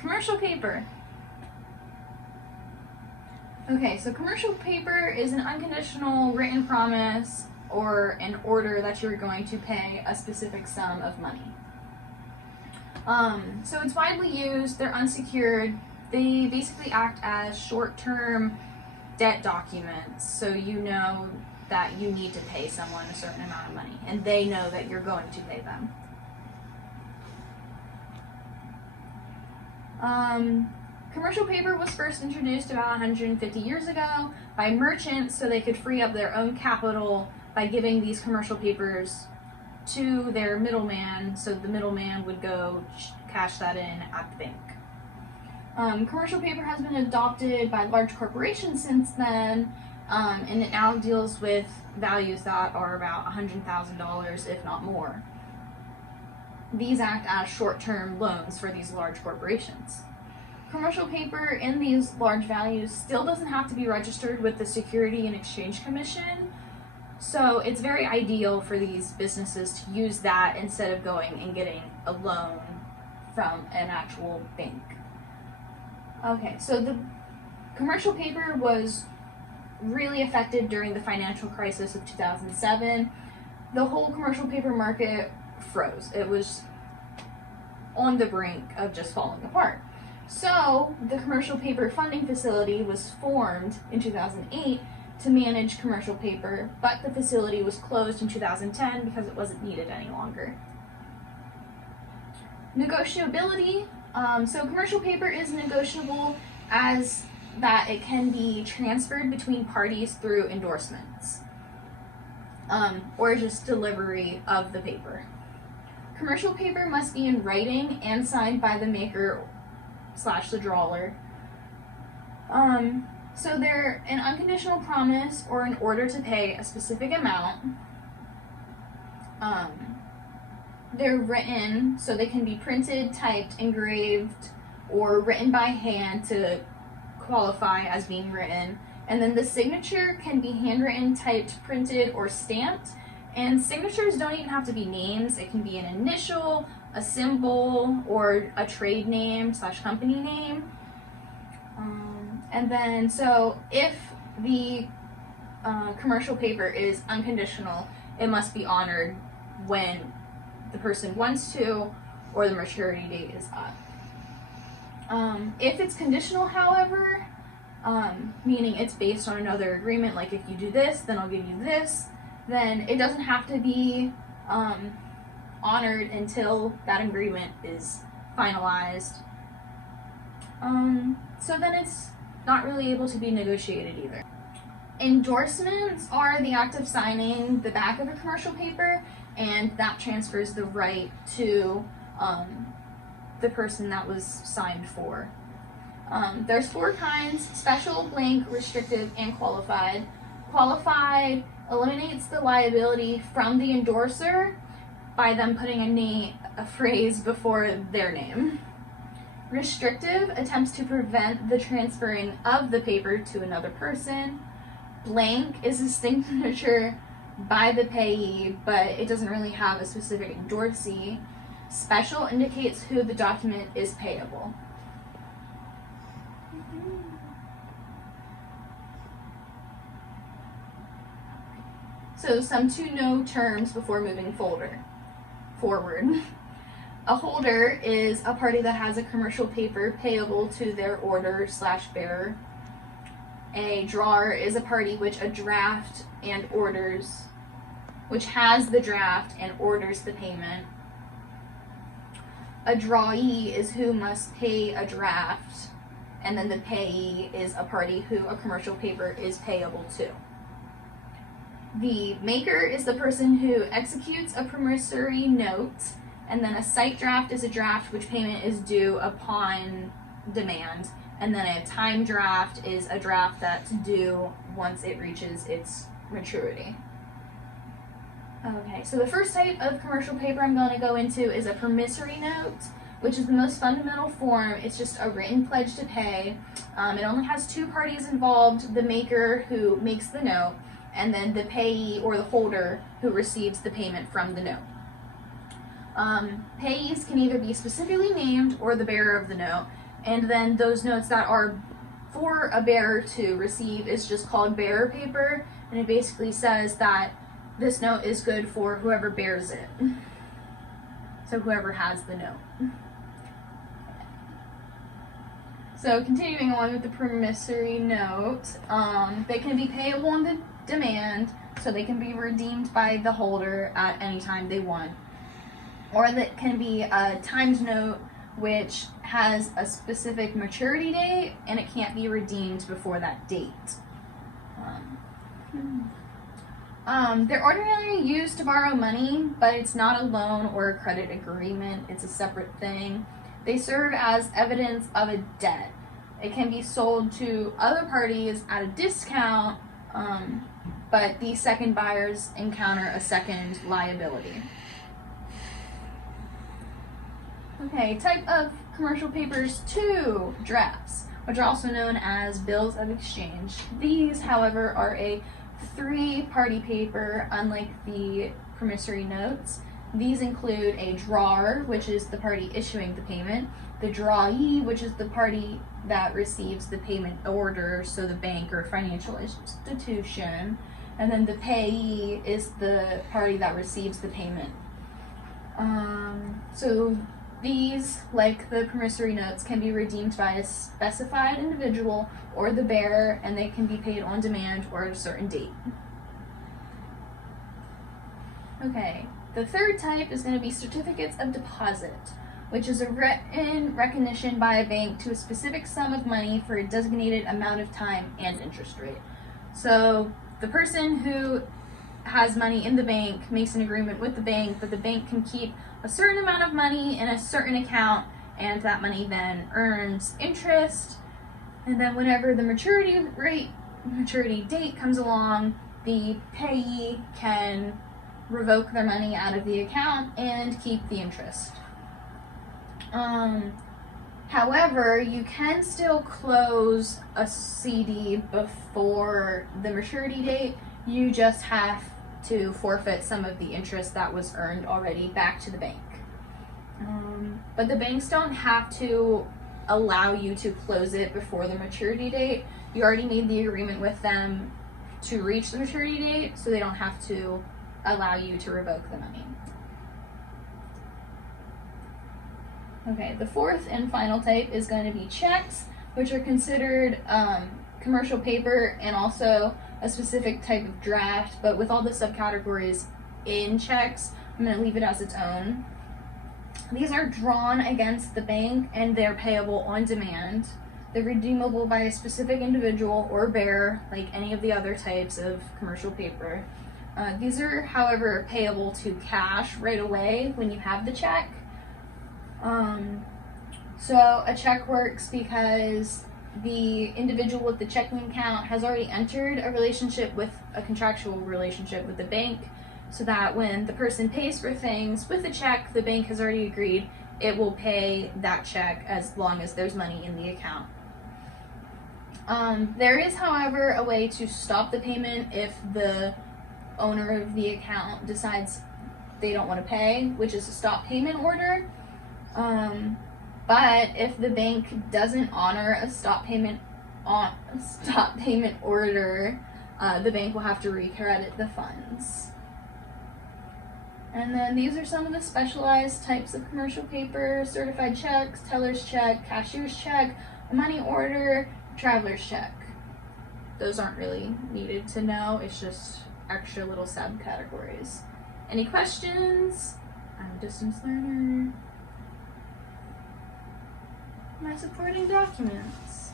Commercial paper. Okay, so commercial paper is an unconditional written promise or an order that you're going to pay a specific sum of money. So it's widely used, they're unsecured, they basically act as short-term debt documents, so you know that you need to pay someone a certain amount of money, and they know that you're going to pay them. Commercial paper was first introduced about 150 years ago by merchants so they could free up their own capital by giving these commercial papers to their middleman, so the middleman would go cash that in at the bank. Commercial paper has been adopted by large corporations since then, and it now deals with values that are about $100,000, if not more. These act as short-term loans for these large corporations. Commercial paper in these large values still doesn't have to be registered with the Securities and Exchange Commission, so it's very ideal for these businesses to use that instead of going and getting a loan from an actual bank. Okay, so the commercial paper was really affected during the financial crisis of 2007. The whole commercial paper market froze. It was on the brink of just falling apart. So the Commercial Paper Funding Facility was formed in 2008 to manage commercial paper, but the facility was closed in 2010 because it wasn't needed any longer. Negotiability. So commercial paper is negotiable as that it can be transferred between parties through endorsements, or just delivery of the paper. Commercial paper must be in writing and signed by the maker / the drawer. So they're an unconditional promise or an order to pay a specific amount. They're written, so they can be printed, typed, engraved, or written by hand to qualify as being written. And then the signature can be handwritten, typed, printed, or stamped. And signatures don't even have to be names. It can be an initial, a symbol, or a trade name / company name. And then, so if the commercial paper is unconditional, it must be honored when the person wants to or the maturity date is up. If it's conditional, however, meaning it's based on another agreement, like if you do this, then I'll give you this, then it doesn't have to be honored until that agreement is finalized. So then it's not really able to be negotiated either. Endorsements are the act of signing the back of a commercial paper, and that transfers the right to the person that was signed for. There's 4 kinds: special, blank, restrictive, and qualified. Qualified eliminates the liability from the endorser by them putting a phrase before their name. Restrictive attempts to prevent the transferring of the paper to another person. Blank is a signature by the payee, but it doesn't really have a specific endorsee. Special indicates who the document is payable. So some to-know terms before moving forward. A holder is a party that has a commercial paper payable to their order / bearer. A drawer is a party which has the draft and orders the payment. A drawee is who must pay a draft, and then the payee is a party who a commercial paper is payable to. The maker is the person who executes a promissory note, and then a sight draft is a draft which payment is due upon demand, and then a time draft is a draft that's due once it reaches its maturity. Okay, so the first type of commercial paper I'm going to go into is a promissory note, which is the most fundamental form. It's just a written pledge to pay. It only has 2 parties involved: the maker who makes the note, and then the payee or the holder who receives the payment from the note. Payees can either be specifically named or the bearer of the note, And then those notes that are for a bearer to receive is just called bearer paper, and it basically says that this note is good for whoever bears it. So whoever has the note. So continuing on with the promissory note, they can be payable on the demand, so they can be redeemed by the holder at any time they want. Or that can be a timed note which has a specific maturity date and it can't be redeemed before that date. They're ordinarily used to borrow money, but it's not a loan or a credit agreement. It's a separate thing. They serve as evidence of a debt. It can be sold to other parties at a discount, but the second buyers encounter a second liability. Okay, type of commercial papers 2, drafts, which are also known as bills of exchange. These, however, are a 3-party paper, unlike the promissory notes. These include a drawer, which is the party issuing the payment, the drawee, which is the party that receives the payment order, so the bank or financial institution, and then the payee is the party that receives the payment. So these, like the promissory notes, can be redeemed by a specified individual or the bearer, and they can be paid on demand or at a certain date. Okay, the third type is going to be certificates of deposit, which is a written recognition by a bank to a specific sum of money for a designated amount of time and interest rate. So the person who has money in the bank makes an agreement with the bank that the bank can keep a certain amount of money in a certain account, and that money then earns interest. And then whenever the maturity date comes along, the payee can revoke their money out of the account and keep the interest. However, you can still close a CD before the maturity date. You just have to forfeit some of the interest that was earned already back to the bank. But the banks don't have to allow you to close it before the maturity date. You already made the agreement with them to reach the maturity date, so they don't have to allow you to revoke the money. Okay, the fourth and final type is going to be checks, which are considered commercial paper and also a specific type of draft, but with all the subcategories in checks, I'm going to leave it as its own. These are drawn against the bank and they're payable on demand. They're redeemable by a specific individual or bearer, like any of the other types of commercial paper. These are, however, payable to cash right away when you have the check. So a check works because the individual with the checking account has already entered a contractual relationship with the bank, so that when the person pays for things with the check, the bank has already agreed it will pay that check as long as there's money in the account. There is, however, a way to stop the payment if the owner of the account decides they don't want to pay, which is a stop payment order. But if the bank doesn't honor a stop payment order, the bank will have to recredit the funds. And then these are some of the specialized types of commercial paper: certified checks, teller's check, cashier's check, a money order, traveler's check. Those aren't really needed to know, it's just extra little subcategories. Any questions? I'm a distance learner. My supporting documents.